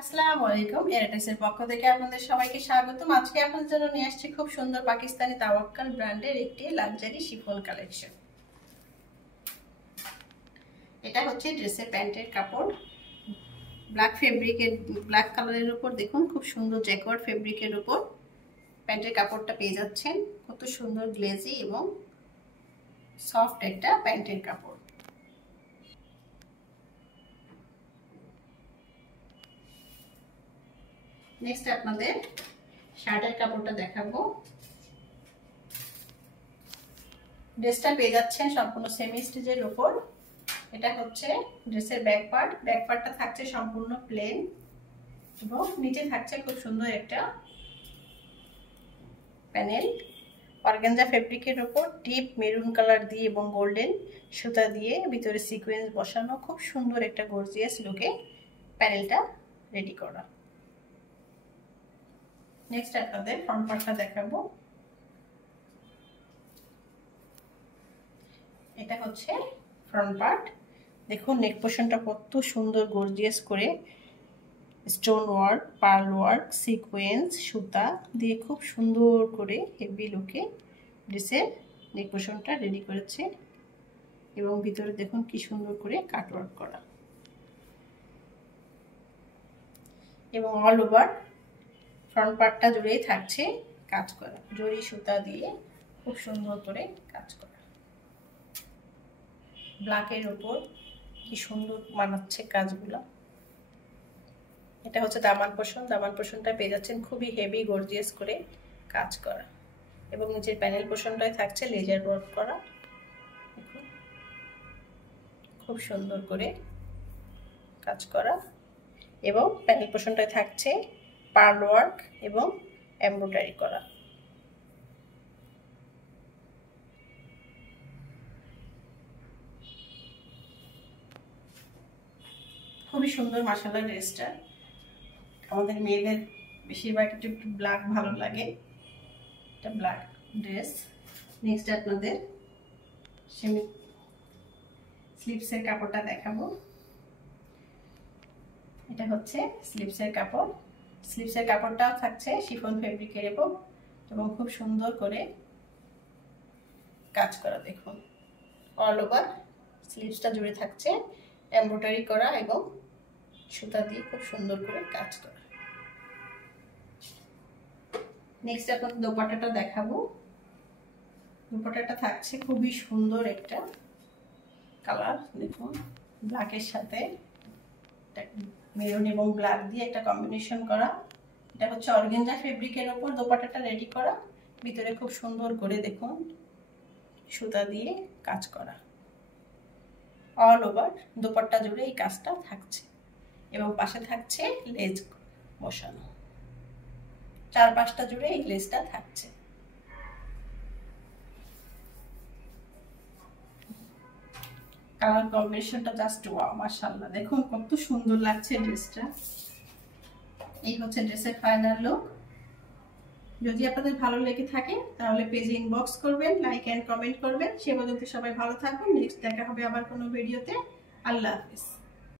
আসসালামু আলাইকুম। এয়ারটেক্সের পক্ষ থেকে আপনাদের সবাইকে স্বাগতম। আজকে আপনাদের জন্য নিয়ে আসছি খুব সুন্দর পাকিস্তানি তাওয়াক্কাল ব্র্যান্ডের একটি লাক্সারি শিফন কালেকশন। এটা হচ্ছে ড্রেসের প্যান্টের কাপড়, ব্ল্যাক কালারের উপর দেখুন খুব সুন্দর জ্যাকওয়ার্ড ফেব্রিকের উপর প্যান্টের কাপড়টা পেয়ে যাচ্ছেন। কত সুন্দর গ্লেজি এবং সফট একটা প্যান্টের কাপড়। নেক্সট আপনাদের শার্টের কাপড়টা দেখাবো। ড্রেসটা পেয়ে যাচ্ছেন সম্পূর্ণ সেমি স্টিচের উপর। এটা হচ্ছে ড্রেসের ব্যাক পার্টটা থাকছে সম্পূর্ণ প্লেন এবং নিচে থাকছে খুব সুন্দর একটা প্যানেল। অর্গানজা ফেব্রিকের উপর ডিপ মেরুন কালার দিয়ে এবং গোল্ডেন সুতা দিয়ে ভিতরে সিকোয়েন্স বসানো খুব সুন্দর একটা গর্জিয়াস লুকে প্যানেলটা রেডি করা। নেক্সট আপনাদের ফ্রন্ট পার্টটা দেখাবো। এটা হচ্ছে ফ্রন্ট পার্ট। দেখুন নেক পোর্শনটা কত সুন্দর গর্জিয়াস করে stone work, pearl work, sequins সুতা দিয়ে খুব সুন্দর করে হেভি লুকে ড্রেসের নেক পোর্শনটা রেডি করেছে এবং ভিতরে দেখুন কি সুন্দর করে কাট ওয়ার্ক করা এবং অল ওভার ফ্রন্ট পার্টটা জুড়েই থাকছে কাজ করা, জরি সুতা দিয়ে খুব সুন্দর করে কাজ করা। ব্ল্যাকের উপর কি সুন্দর মানাচ্ছে কাজগুলো। এটা হচ্ছে দামান পোর্শনটা পেয়ে যাচ্ছেন খুবই হেভি গর্জিয়াস করে কাজ করা এবং নিচের প্যানেল পোর্শনটায় থাকছে লেজার ওয়ার্ক করা। দেখুন খুব সুন্দর করে কাজ করা এবং প্যানেল পোর্শনটায় থাকছে পার্ল ওয়ার্ক এবং এমব্রয়ডারি করা। খুবই সুন্দর মাশাআল্লাহ ড্রেসটা। আমাদের মেয়েদের বেশিরভাগ একটু ব্ল্যাক ভালো লাগে, এটা ব্ল্যাক ড্রেস। নেক্সট আপনাদের স্লিভসের কাপড়টা দেখাবো। এটা হচ্ছে স্লিভসের কাপড়। স্লিভসের কাপড়টাও থাকছে শিফন ফেব্রিকের এবং খুব সুন্দর করে কাজ করা। দেখুন অল ওভার স্লিভসটা জুড়ে থাকছে এমব্রয়ডারি করা এবং সুতা দিয়ে খুব সুন্দর করে কাজ করা। নেক্সট আপনাদের দোপাট্টাটা দেখাবো। দোপাট্টাটা থাকছে খুবই সুন্দর একটা কালার। দেখুন ব্ল্যাকের সাথে মেরুন এবং ব্ল্যাক দিয়ে একটা কম্বিনেশন করা। এটা হচ্ছে অর্গানজা ফেব্রিকের উপর দোপাট্টাটা রেডি করা, ভিতরে খুব সুন্দর করে দেখুন সুতা দিয়ে কাজ করা। অল ওভার দোপাট্টা জুড়ে এই কাজটা থাকছে এবং পাশে থাকছে লেজ বসানো, চারপাশটা জুড়ে এই লেজটা থাকছে। কালার কম্বিনেশনটা জাস্ট ওয়াও মাশাআল্লাহ। দেখুন কত সুন্দর লাগছে ড্রেসটা। এই হচ্ছে ড্রেসের ফাইনাল লুক। যদি আপনাদের ভালো লেগে থাকে তাহলে পেজে ইনবক্স করবেন, লাইক এন্ড কমেন্ট করবেন। সে পর্যন্ত সবাই ভালো থাকুন। নেক্সট দেখা হবে আবার কোনো ভিডিওতে। আল্লাহ হাফেজ।